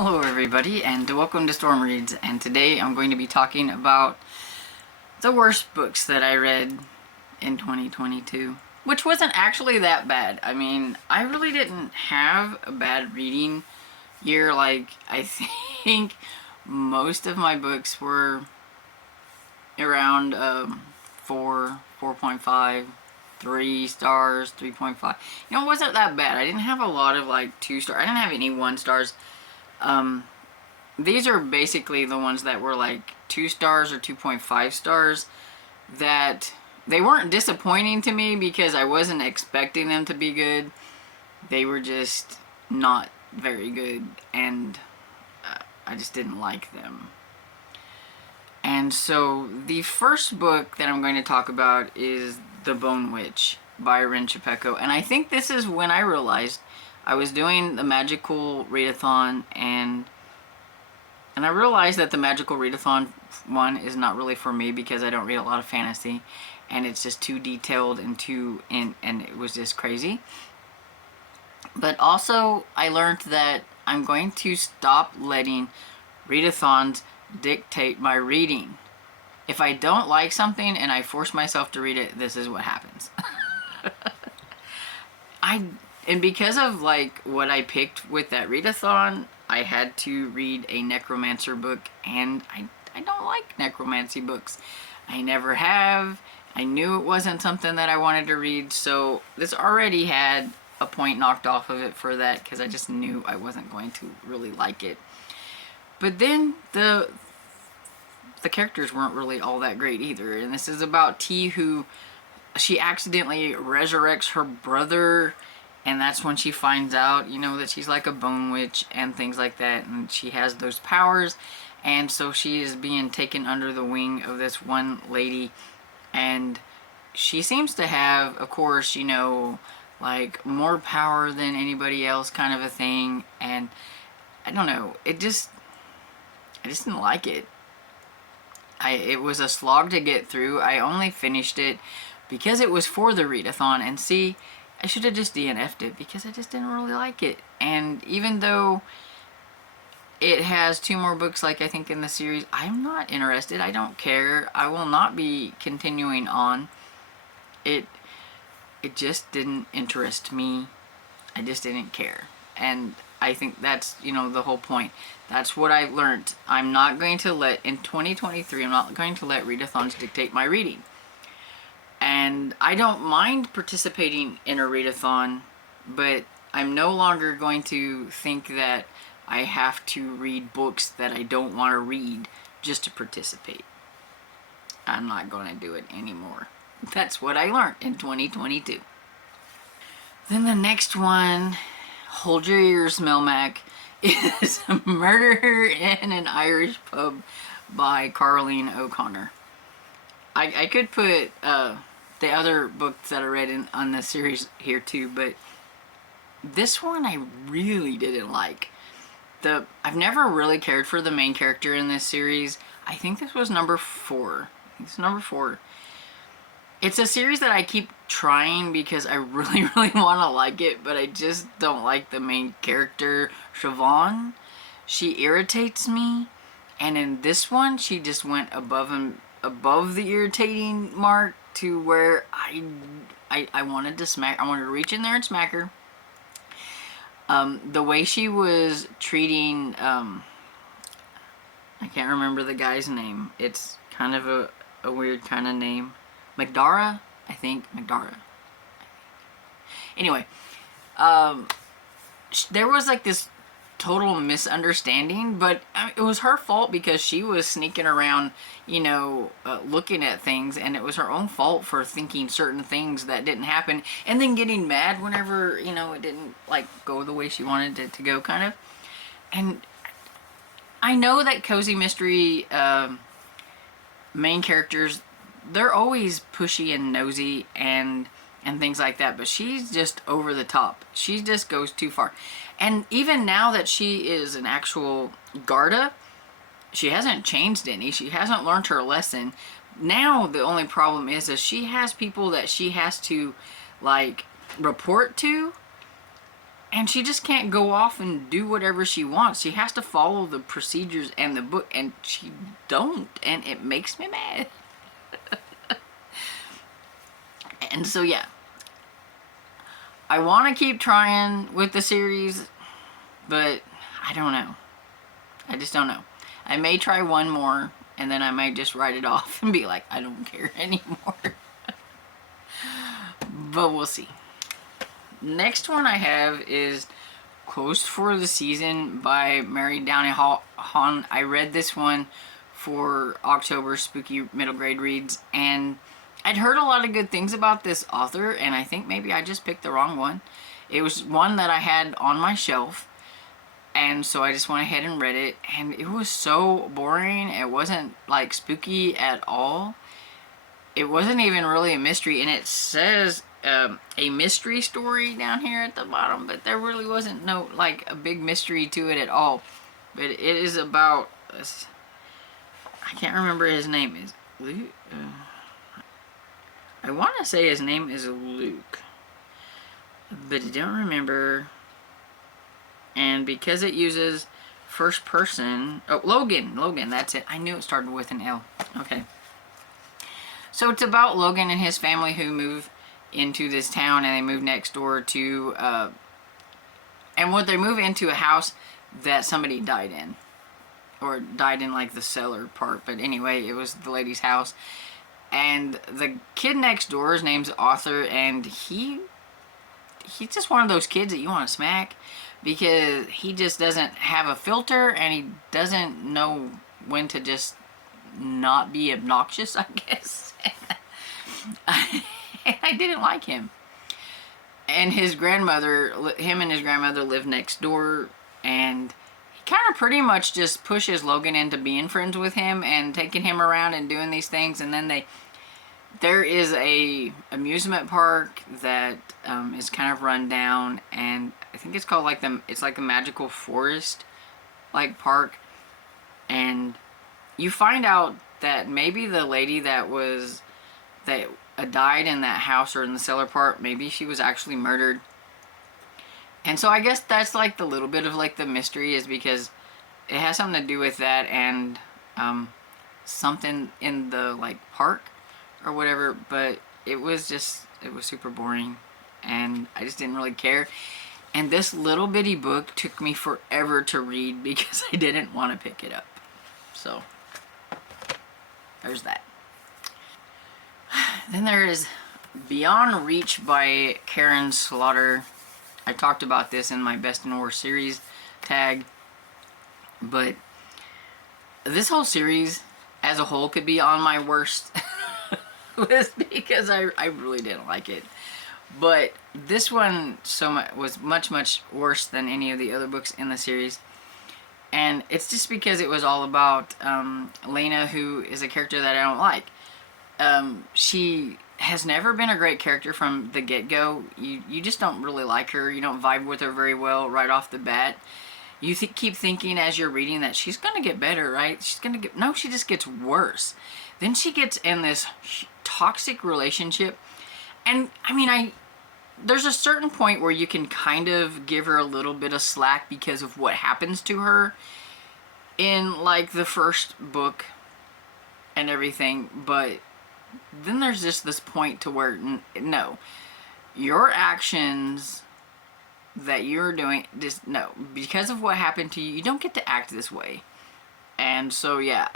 Hello everybody and welcome to Storm Reads, and today I'm going to be talking about the worst books that I read in 2022, which wasn't actually that bad. I mean, I really didn't have a bad reading year. Like, I think most of my books were around 4, 4.5, 3 stars, 3.5. It wasn't that bad. I didn't have a lot of like 2 stars. I didn't have any 1 stars. These are basically the ones that were like 2 stars or 2.5 stars, that they weren't disappointing to me because I wasn't expecting them to be good. They were just not very good, and I just didn't like them. And so the first book that I'm going to talk about is The Bone Witch by Ren Chapeko, and I think this is when I realized I was doing the magical readathon, and I realized that the magical readathon one is not really for me because I don't read a lot of fantasy, and it's just too detailed and and it was just crazy. But also I learned that I'm going to stop letting readathons dictate my reading. If I don't like something and I force myself to read it, this is what happens. And because of like what I picked with that readathon, I had to read a necromancer book, and I don't like necromancy books. I never have. I knew it wasn't something that I wanted to read, so this already had a point knocked off of it for that, because I just knew I wasn't going to really like it. But then the characters weren't really all that great either, and this is about T, who she accidentally resurrects her brother, and that's when she finds out, that she's like a bone witch and things like that, and she has those powers, and so she is being taken under the wing of this one lady, and she seems to have, of course, like more power than anybody else, kind of a thing, and I don't know, I just didn't like it. It was a slog to get through. I only finished it because it was for the readathon, and see, I should have just DNF'd it because I just didn't really like it. And even though it has 2 more books, like I think in the series, I'm not interested. I don't care. I will not be continuing on. It just didn't interest me. I just didn't care. And I think that's, the whole point. That's what I learned. I'm not going to let, in 2023, I'm not going to let readathons dictate my reading. And I don't mind participating in a readathon, but I'm no longer going to think that I have to read books that I don't want to read just to participate. I'm not going to do it anymore. That's what I learned in 2022. Then the next one, hold your ears, Melmac, is Murder in an Irish Pub by Carleen O'Connor. I could put the other books that I read on this series here too, but this one I really didn't like. I've never really cared for the main character in this series. I think this was number 4. It's number 4. It's a series that I keep trying because I really, really want to like it, but I just don't like the main character, Siobhan. She irritates me, and in this one, she just went above the irritating mark to where I wanted to smack. I wanted to reach in there and smack her. The way she was treating, I can't remember the guy's name. It's kind of a weird kind of name. McDara? I think. McDara. Anyway, there was like this total misunderstanding, but it was her fault because she was sneaking around, looking at things, and it was her own fault for thinking certain things that didn't happen, and then getting mad whenever, it didn't like go the way she wanted it to go, kind of. And I know that cozy mystery main characters, they're always pushy and nosy and things like that, but she's just over the top. She just goes too far. And even now that she is an actual Garda, she hasn't changed any. She hasn't learned her lesson. Now the only problem is she has people that she has to like report to, And she just can't go off and do whatever she wants. She has to follow the procedures and the book, and she don't, and it makes me mad. And so yeah, I want to keep trying with the series, but I don't know. I just don't know. I may try one more, and then I might just write it off and be like, I don't care anymore. But we'll see. Next one I have is Closed for the Season by Mary Downey Hahn. I read this one for October Spooky Middle Grade Reads, and I'd heard a lot of good things about this author, and I think maybe I just picked the wrong one. It was one that I had on my shelf, and so I just went ahead and read it, and it was so boring. It wasn't like spooky at all. It wasn't even really a mystery, and it says a mystery story down here at the bottom, but there really wasn't no like a big mystery to it at all. But it is about I can't remember his name. Is Luke? I want to say his name is Luke, but I don't remember. And because it uses first person, oh, Logan, that's it. I knew it started with an L. Okay. So it's about Logan and his family who move into this town, and they move next door to, and what they move into a house that somebody died in, or died in like the cellar part, but anyway, it was the lady's house. And the kid next door, his name's Arthur, and he's just one of those kids that you want to smack, because he just doesn't have a filter, and he doesn't know when to just not be obnoxious, I guess. I didn't like him. And his grandmother, him and his grandmother live next door, and he kind of pretty much just pushes Logan into being friends with him and taking him around and doing these things. And then there is a amusement park that is kind of run down, and I think it's called like it's like a magical forest like park. And you find out that maybe the lady that died in that house or in the cellar part, maybe she was actually murdered. And so I guess that's like the little bit of like the mystery, is because it has something to do with that, and something in the like park or whatever. But it was super boring, and I just didn't really care. And this little bitty book took me forever to read because I didn't want to pick it up. So there's that. Then there is Beyond Reach by Karen Slaughter. I talked about this in my Best and Worst series tag, but this whole series as a whole could be on my worst list because I really didn't like it. But this one was much worse than any of the other books in the series. And it's just because it was all about Lena, who is a character that I don't like. She has never been a great character from the get-go. You just don't really like her. You don't vibe with her very well right off the bat. You keep thinking as you're reading that she's going to get better, right? No, she just gets worse. Then she gets in this toxic relationship. And, I mean, there's a certain point where you can kind of give her a little bit of slack because of what happens to her in, like, the first book and everything. But then there's just this point to where, no, your actions that you're doing, just no, because of what happened to you, you don't get to act this way. And so yeah,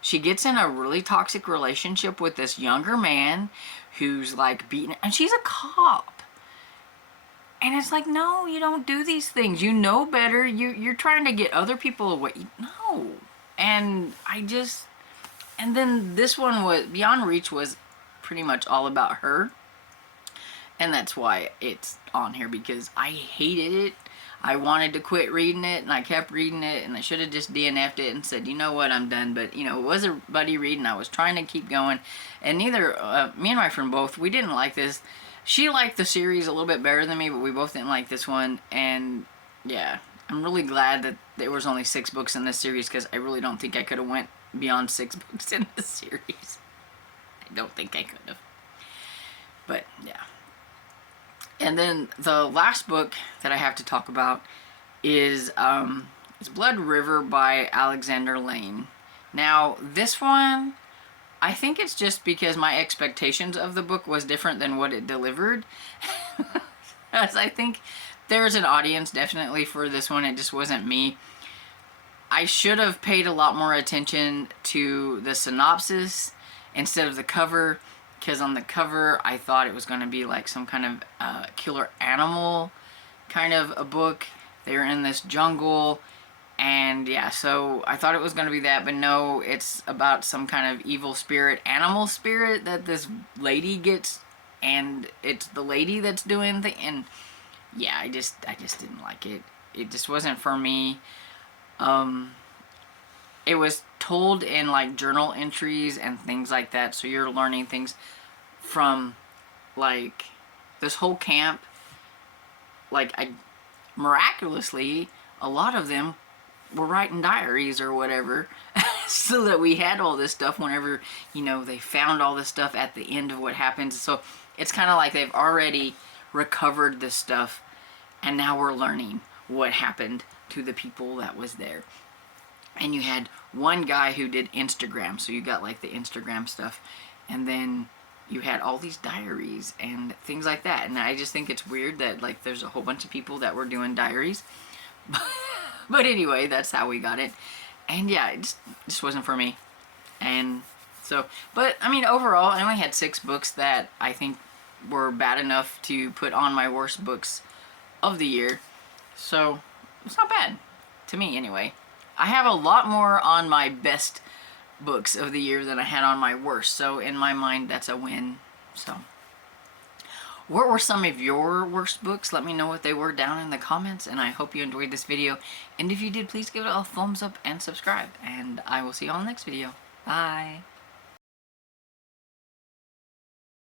she gets in a really toxic relationship with this younger man who's like beating, and she's a cop. And it's like, no, you don't do these things. You know better. You're trying to get other people away. No. And and then this one was, Beyond Reach was pretty much all about her. And that's why it's on here, because I hated it. I wanted to quit reading it, and I kept reading it, and I should have just DNF'd it and said, you know what, I'm done. But, it was a buddy read, and I was trying to keep going. And neither, me and my friend both, we didn't like this. She liked the series a little bit better than me, but we both didn't like this one. And, yeah, I'm really glad that there was only 6 books in this series, because I really don't think I could have went beyond 6 books in this series. I don't think I could have. But, yeah. And then the last book that I have to talk about is Blood River by Alexander Lane. Now, this one, I think it's just because my expectations of the book was different than what it delivered. As I think there's an audience definitely for this one, it just wasn't me. I should have paid a lot more attention to the synopsis instead of the cover, because on the cover I thought it was going to be like some kind of killer animal kind of a book. They were in this jungle, and yeah, so I thought it was going to be that, but no, it's about some kind of evil spirit, animal spirit that this lady gets, and it's the lady that's doing the, and yeah, I just didn't like it. It just wasn't for me. It was told in like journal entries and things like that, so you're learning things from like this whole camp. Like, I miraculously, a lot of them were writing diaries or whatever, so that we had all this stuff whenever, you know, they found all this stuff at the end of what happens. So it's kind of like they've already recovered this stuff, and now we're learning what happened to the people that was there. And you had one guy who did Instagram, so you got like the Instagram stuff, and then you had all these diaries and things like that. And I just think it's weird that like there's a whole bunch of people that were doing diaries. But anyway, that's how we got it. And yeah, it just wasn't for me. And so, but I mean, overall, I only had 6 books that I think were bad enough to put on my worst books of the year. So it's not bad to me anyway. I have a lot more on my best books of the year than I had on my worst, so in my mind that's a win. So what were some of your worst books? Let me know what they were down in the comments, and I hope you enjoyed this video, and if you did, please give it a thumbs up and subscribe, and I will see you on the next video. Bye.